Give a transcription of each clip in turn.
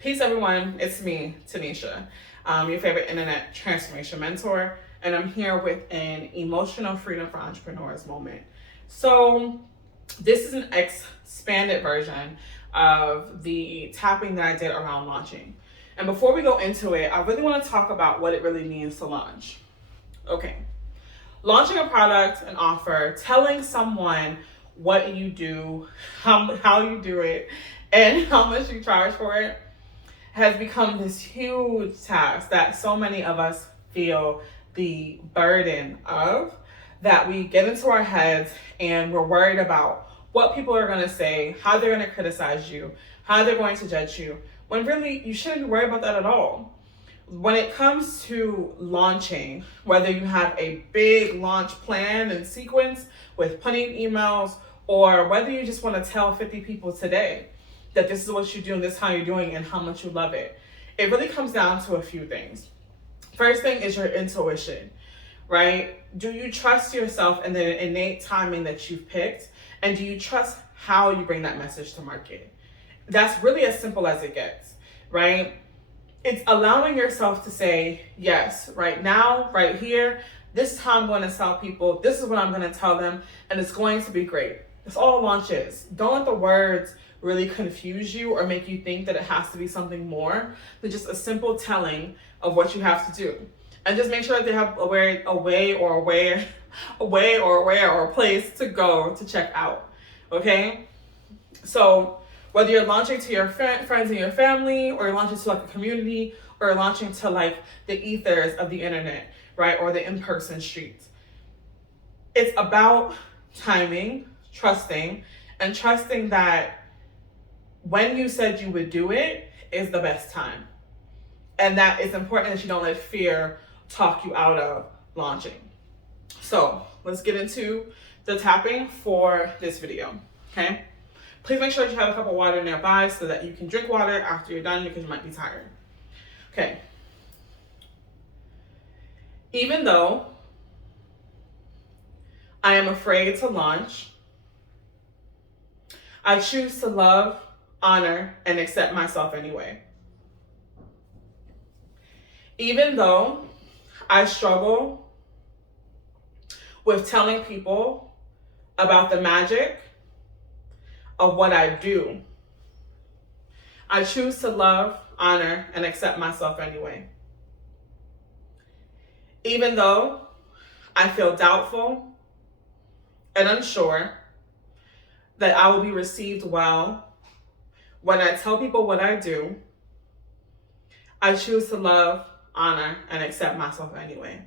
Peace, everyone. It's me, Tanisha, your favorite internet transformation mentor, and I'm here with an emotional freedom for entrepreneurs moment. So, this is an expanded version of the tapping that I did around launching. And before we go into it, I really want to talk about what it really means to launch. Okay, launching a product, an offer, telling someone what you do, how you do it, and how much you charge for it has become this huge task that so many of us feel the burden of, that we get into our heads and we're worried about what people are going to say, how they're going to criticize you, how they're going to judge you, when really you shouldn't be worried about that at all. When it comes to launching, whether you have a big launch plan and sequence with plenty of emails, or whether you just want to tell 50 people today that this is what you do and this is how you're doing and how much you love it, it really comes down to a few things. First thing is your intuition, right? Do you trust yourself and the innate timing that you've picked? And do you trust how you bring that message to market? That's really as simple as it gets, right? It's allowing yourself to say, yes, right now, right here, this is how I'm going to sell people. This is what I'm going to tell them. And it's going to be great. That's all launch is. Don't let the words really confuse you or make you think that it has to be something more than just a simple telling of what you have to do. And just make sure that they have a way or a place to go to check out. Okay? So whether you're launching to your friends and your family, or you're launching to like a community, or you're launching to like the ethers of the internet, right? Or the in-person streets. It's about timing, trusting that when you said you would do it is the best time. And that it's important that you don't let fear talk you out of launching. So let's get into the tapping for this video, okay? Please make sure that you have a cup of water nearby so that you can drink water after you're done, because you might be tired. Okay. Even though I am afraid to launch, I choose to love, honor, and accept myself anyway. Even though I struggle with telling people about the magic of what I do, I choose to love, honor, and accept myself anyway. Even though I feel doubtful and unsure that I will be received well when I tell people what I do, I choose to love, honor, and accept myself anyway.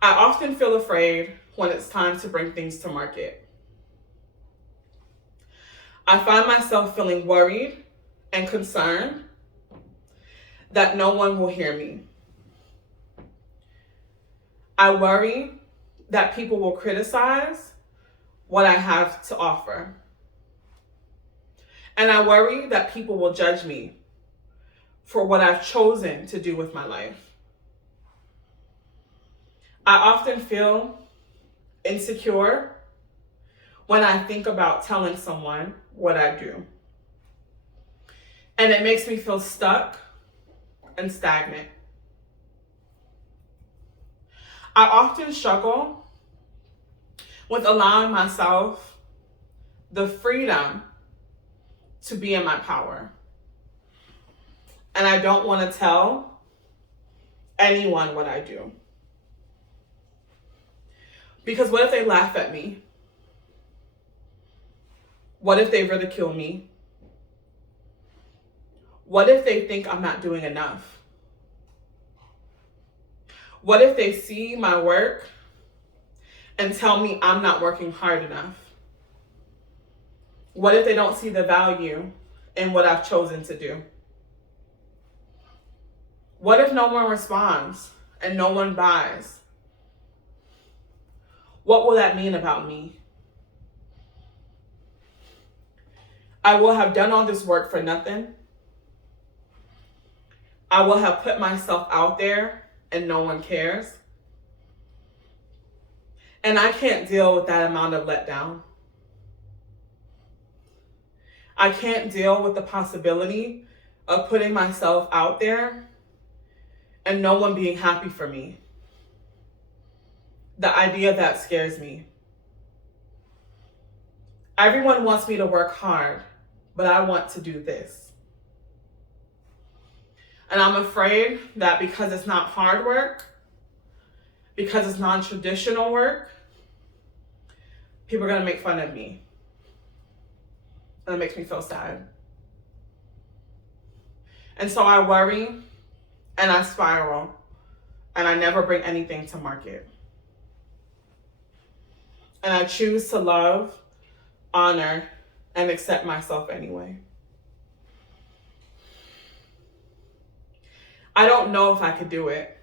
I often feel afraid when it's time to bring things to market. I find myself feeling worried and concerned that no one will hear me. I worry that people will criticize what I have to offer. And I worry that people will judge me for what I've chosen to do with my life. I often feel insecure when I think about telling someone what I do. And it makes me feel stuck and stagnant. I often struggle with allowing myself the freedom to be in my power. And I don't want to tell anyone what I do. Because what if they laugh at me? What if they ridicule me? What if they think I'm not doing enough? What if they see my work and tell me I'm not working hard enough? What if they don't see the value in what I've chosen to do? What if no one responds and no one buys? What will that mean about me? I will have done all this work for nothing. I will have put myself out there and no one cares. And I can't deal with that amount of letdown. I can't deal with the possibility of putting myself out there and no one being happy for me. The idea of that scares me. Everyone wants me to work hard, but I want to do this. And I'm afraid that because it's not hard work, because it's non-traditional work, people are going to make fun of me. And it makes me feel sad. And so I worry and I spiral and I never bring anything to market. And I choose to love, honor, and accept myself anyway. I don't know if I could do it.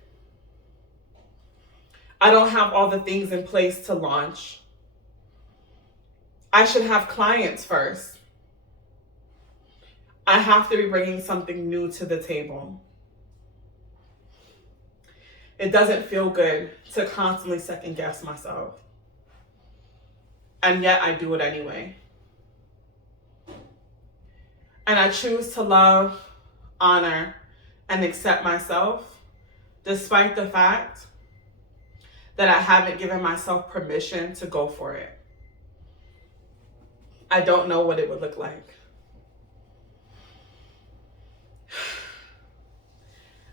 I don't have all the things in place to launch. I should have clients first. I have to be bringing something new to the table. It doesn't feel good to constantly second guess myself. And yet I do it anyway. And I choose to love, honor, and accept myself, despite the fact that I haven't given myself permission to go for it. I don't know what it would look like.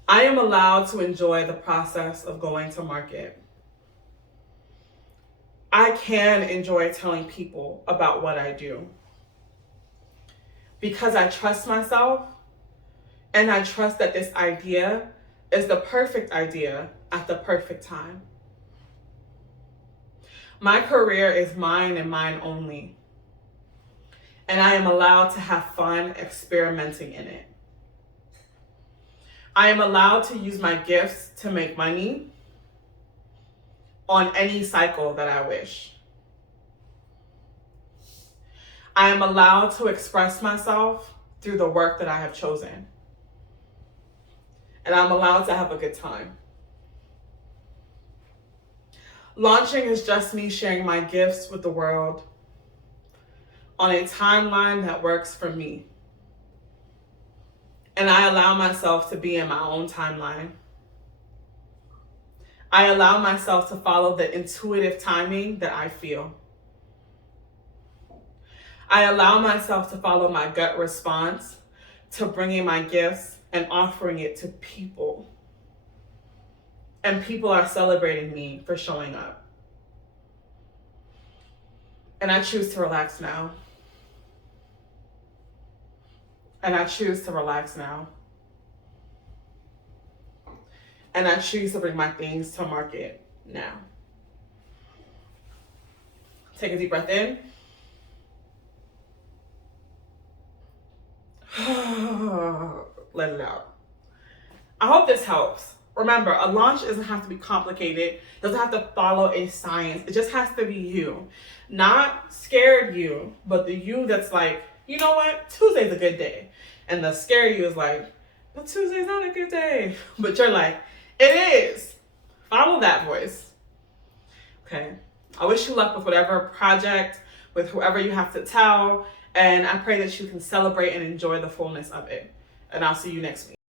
I am allowed to enjoy the process of going to market. I can enjoy telling people about what I do because I trust myself and I trust that this idea is the perfect idea at the perfect time. My career is mine and mine only, and I am allowed to have fun experimenting in it. I am allowed to use my gifts to make money on any cycle that I wish. I am allowed to express myself through the work that I have chosen. And I'm allowed to have a good time. Launching is just me sharing my gifts with the world on a timeline that works for me. And I allow myself to be in my own timeline. I allow myself to follow the intuitive timing that I feel. I allow myself to follow my gut response to bringing my gifts and offering it to people. And people are celebrating me for showing up. And I choose to relax now. And I choose to relax now. And I choose to bring my things to market now. Take a deep breath in. Let it out. I hope this helps. Remember, a launch doesn't have to be complicated. It doesn't have to follow a science. It just has to be you. Not scared you, but the you that's like, you know what? Tuesday's a good day. And the scared you is like, but Tuesday's not a good day. But you're like, it is. Follow that voice. Okay. I wish you luck with whatever project, with whoever you have to tell. And I pray that you can celebrate and enjoy the fullness of it. And I'll see you next week.